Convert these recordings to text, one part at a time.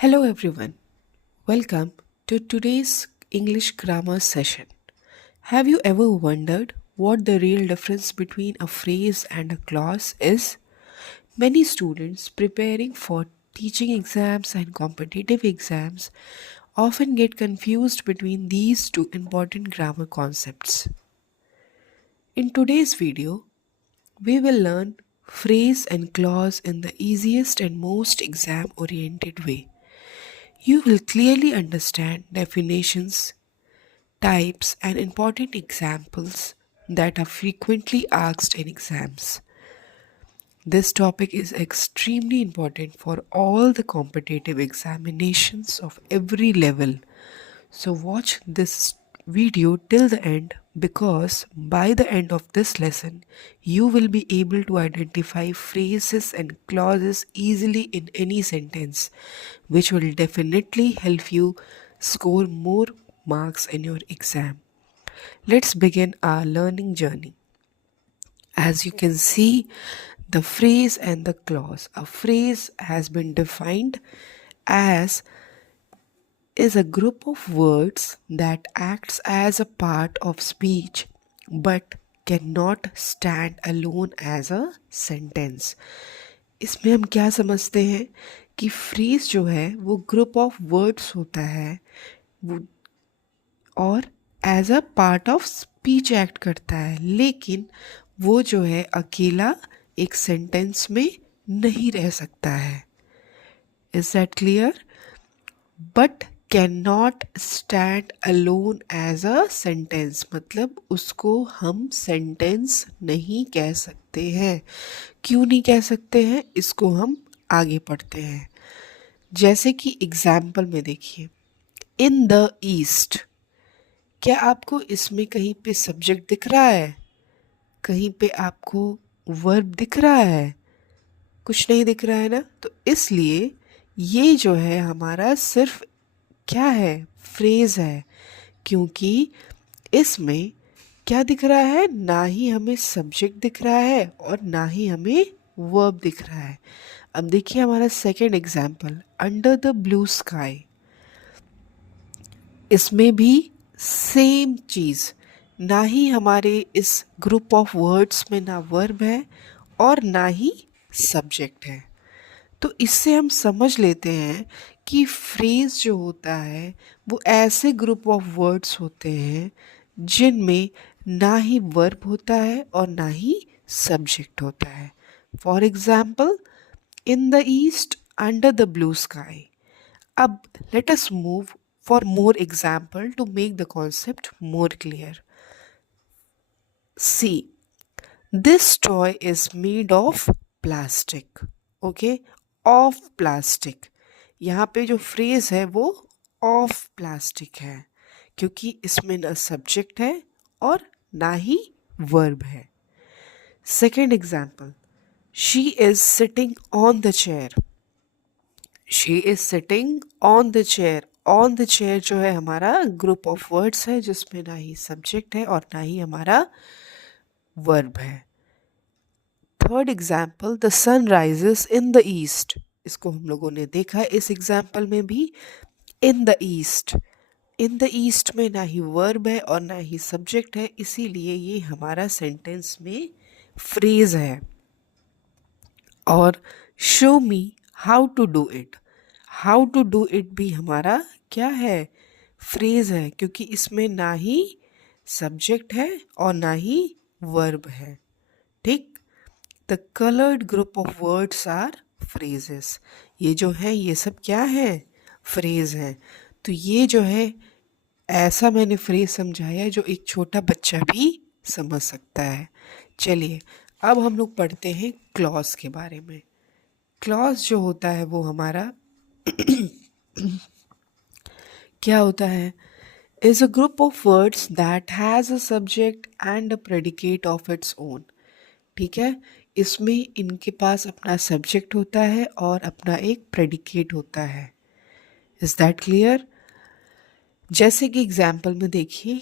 Hello everyone, welcome to today's English grammar session. Have you ever wondered what the real difference between a phrase and a clause is? Many students preparing for teaching exams and competitive exams often get confused between these two important grammar concepts. In today's video, we will learn phrase and clause in the easiest and most exam oriented way. You will clearly understand definitions, types, and important examples that are frequently asked in exams. This topic is extremely important for all the competitive examinations of every level. So, watch this video till the end because by the end of this lesson, you will be able to identify phrases and clauses easily in any sentence, which will definitely help you score more marks in your exam. Let's begin our learning journey. As you can see, the phrase and the clause. A phrase has been defined as is a group of words that acts as a part of speech but cannot stand alone as a sentence. इसमें हम क्या समझते हैं कि phrase जो है वो group of words होता है वो और as a part of speech act करता है, लेकिन वो जो है अकेला एक सेंटेंस में नहीं रह सकता है. Is that clear? But can not stand alone as a sentence, मतलब उसको हम सेंटेंस नहीं कह सकते हैं. क्यों नहीं कह सकते हैं, इसको हम आगे पढ़ते हैं. जैसे कि एग्जाम्पल में देखिए, इन द ईस्ट. क्या आपको इसमें कहीं पे सब्जेक्ट दिख रहा है? कहीं पे आपको वर्ब दिख रहा है? कुछ नहीं दिख रहा है ना. तो इसलिए ये जो है हमारा सिर्फ क्या है, फ्रेज है, क्योंकि इसमें क्या दिख रहा है, ना ही हमें सब्जेक्ट दिख रहा है और ना ही हमें वर्ब दिख रहा है. अब देखिए हमारा second example, under the blue sky. इसमें भी सेम चीज़, ना ही हमारे इस ग्रुप ऑफ वर्ड्स में ना वर्ब है और ना ही सब्जेक्ट है. तो इससे हम समझ लेते हैं कि फ्रेज जो होता है वो ऐसे ग्रुप ऑफ वर्ड्स होते हैं जिनमें ना ही वर्ब होता है और ना ही सब्जेक्ट होता है. For example, in the east, under the blue sky. अब let us move for more example to make the concept more clear. See, this toy is made of plastic. Okay, of plastic. यहाँ पे जो phrase है वो of plastic है, क्योंकि इसमें ना सब्जेक्ट है और ना ही वर्ब है. Second example, she is sitting on the chair. She is sitting on the chair. On the chair जो है हमारा ग्रुप ऑफ वर्ड्स है जिसमें ना ही सब्जेक्ट है और ना ही हमारा वर्ब है. Third example, the sun rises in the east. इसको हम लोगों ने देखा है इस एग्जाम्पल में भी. इन the east, in the east में ना ही वर्ब है और ना ही सब्जेक्ट है, इसीलिए ये हमारा सेंटेंस में फ्रेज है. और show me how to do it. How to do it भी हमारा क्या है, फ्रेज है, क्योंकि इसमें ना ही सब्जेक्ट है और ना ही वर्ब है. ठीक. The coloured group of words are phrases. ये जो है ये सब क्या है, फ्रेज है. तो ये जो है ऐसा मैंने फ्रेज समझाया जो एक छोटा बच्चा भी समझ सकता है. चलिए अब हम लोग पढ़ते हैं क्लॉज के बारे में. क्लॉज जो होता है वो हमारा क्या होता है, is a group of words that has a subject and a predicate of its own. ठीक है, इसमें इनके पास अपना सब्जेक्ट होता है और अपना एक प्रेडिकेट होता है. Is that clear? जैसे कि एग्जाम्पल में देखिए,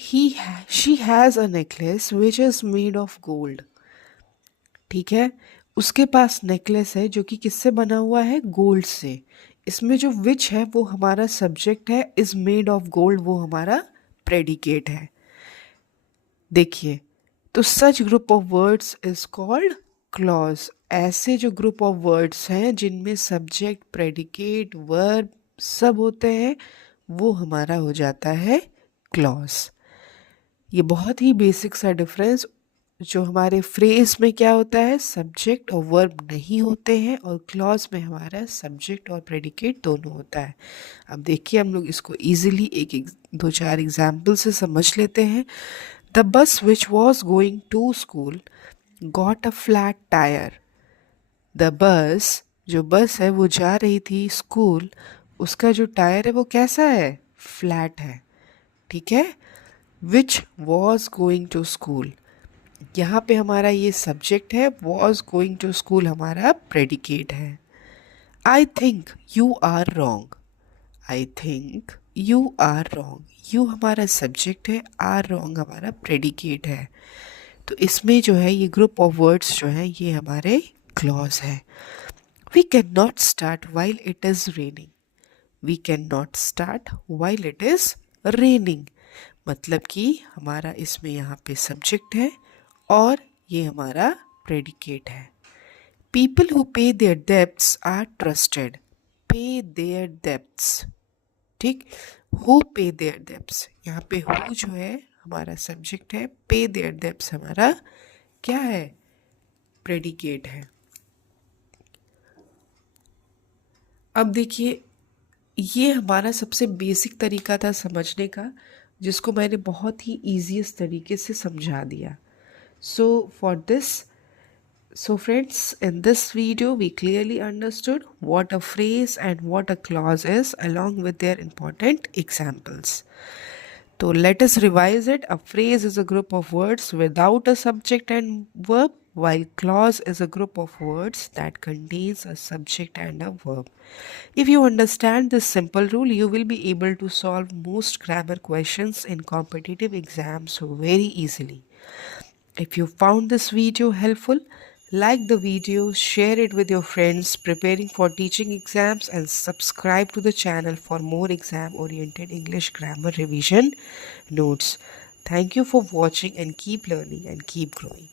she has a necklace which is made of gold. ठीक है, उसके पास नेकलेस है जो कि किससे बना हुआ है, गोल्ड से. इसमें जो विच है वो हमारा सब्जेक्ट है, इज मेड ऑफ गोल्ड वो हमारा प्रेडिकेट है। देखिए, तो such group of words is called clause. ऐसे जो ग्रुप ऑफ वर्ड्स हैं जिनमें सब्जेक्ट, प्रेडिकेट, वर्ब सब होते हैं, वो हमारा हो जाता है क्लॉज। ये बहुत ही बेसिक सा डिफरेंस। जो हमारे फ्रेज में क्या होता है, सब्जेक्ट और वर्ब नहीं होते हैं, और क्लॉज में हमारा सब्जेक्ट और प्रेडिकेट दोनों होता है। अब देखिए, हम लोग इसको इजीली एक दो चार एग्जाम्पल से समझ लेते हैं। The bus which was going to school got a flat tyre. The bus, जो बस है वो जा रही थी स्कूल, उसका जो टायर है वो कैसा है, फ्लैट है। ठीक है। Which was going to school, यहाँ पे हमारा ये सब्जेक्ट है, वॉज गोइंग टू स्कूल हमारा प्रेडिकेट है। I think you are wrong, I think you are wrong, you हमारा सब्जेक्ट है, आर रॉन्ग हमारा प्रेडिकेट है। तो इसमें जो है ये ग्रुप ऑफ वर्ड्स जो है ये हमारे क्लॉज है। We can not start while it is raining, we can not start while it is raining, मतलब कि हमारा इसमें यहाँ पे सब्जेक्ट है और ये हमारा प्रेडिकेट है। People who pay their debts are trusted, pay their debts, ठीक। हु पे देयर डेब्ट्स, यहाँ पे हु जो है हमारा सब्जेक्ट है, पे देयर डेब्ट्स हमारा क्या है, प्रेडिकेट है। अब देखिए, ये हमारा सबसे बेसिक तरीका था समझने का, जिसको मैंने बहुत ही ईजीएस्ट तरीके से समझा दिया। So friends, in this video we clearly understood what a phrase and what a clause is, along with their important examples. So let us revise it. A phrase is a group of words without a subject and verb, while clause is a group of words that contains a subject and a verb. If you understand this simple rule, you will be able to solve most grammar questions in competitive exams very easily. If you found this video helpful, like the video, share it with your friends preparing for teaching exams, and subscribe to the channel for more exam-oriented English grammar revision notes. Thank you for watching, and keep learning and keep growing.